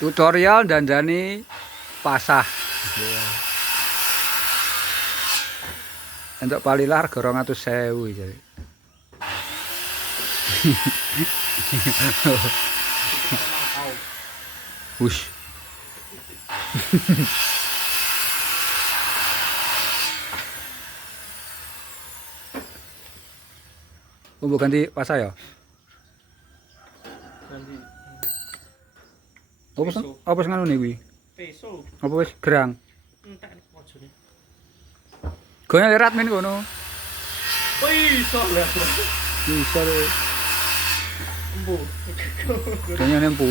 Tutorial dandani pasah. Untuk palilar 200.000 jadi. Wush. Oh, bukan di pasah ya? Ganti Apa nganu nih kuwi? peso. Apa wis gerang? Entek ojone. Gonya lerat men kono. Iso lah. Bisa le. Embu. Gonya nempu.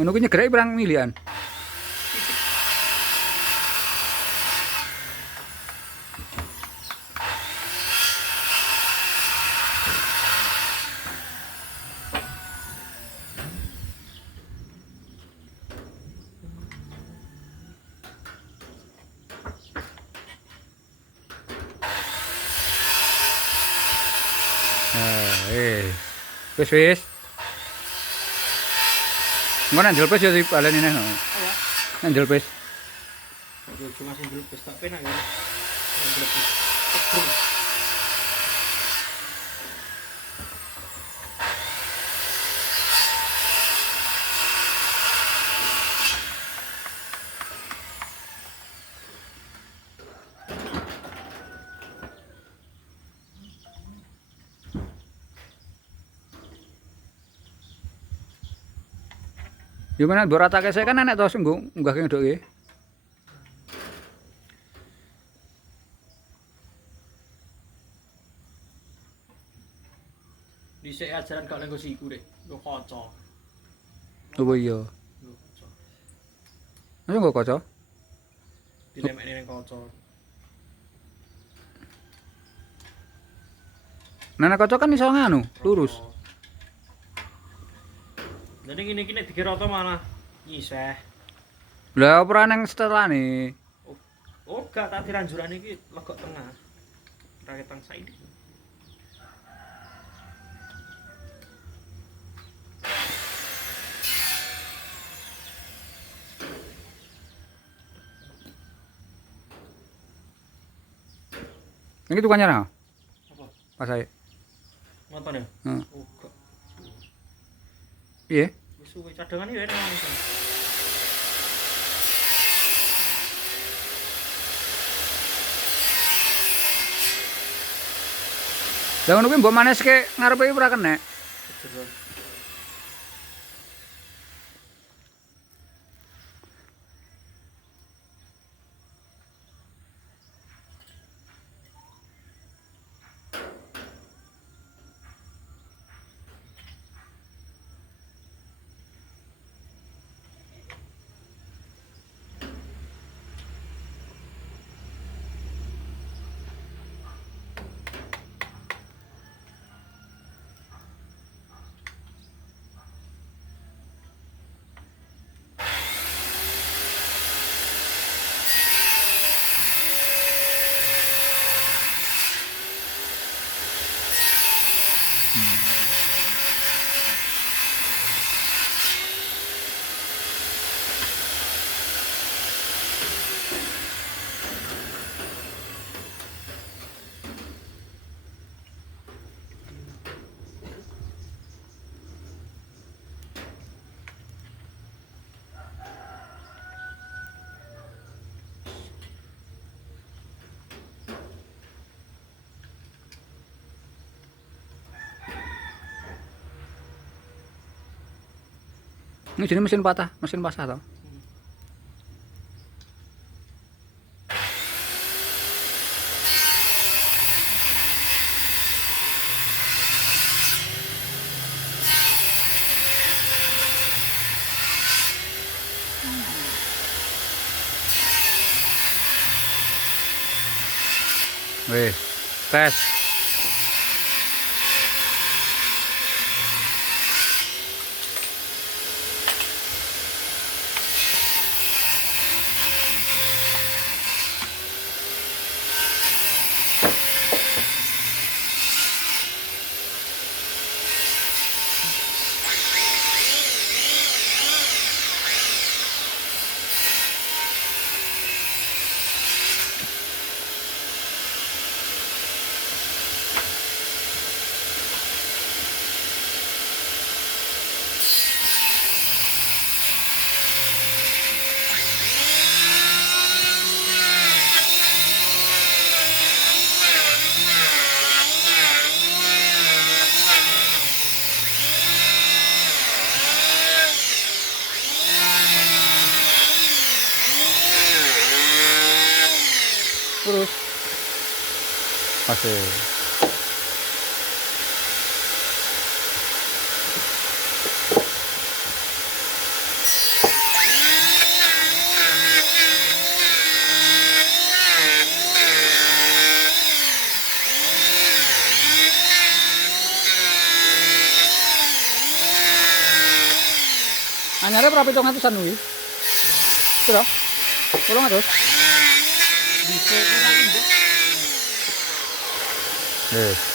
Ngono kuwi nyegrek pirang milian? Wis. Engko nek njel pes ya dibaleni neh. Ya. Nek njel pes. Aduh, cuma sing dulu pes tak penak ya. Yo menak mbok ratake sik kan enek to sing nggah ngedoke. Dhisik ajaran gak lenggo siku deh. Yo kaca. Apa iya? Yo kaca. Masa nggo kaca? Dilemekne ning kaca. Nek kaca kan iso nganu, lurus. Jadi gini nek dikira to malah nyiseh. Lah ora nang setelane. Oh, gak tak diranjuran iki legok tengah. Raketang saiki. Iki tukangnya nang. Apa? Pas saya. Ngoten ya? Heeh. Oh, gak. Piye? Wis suwe cadangan ya nang ngono. Lah ngono kuwi mbok maneske ngarepe ora kenek. Jeron. Ini jenis mesin pasah to. Wes, tes. Pasti. Anyare berapa 700-an kuwi? Piro? 800. Bisa ku saiki, Mbok. Wis.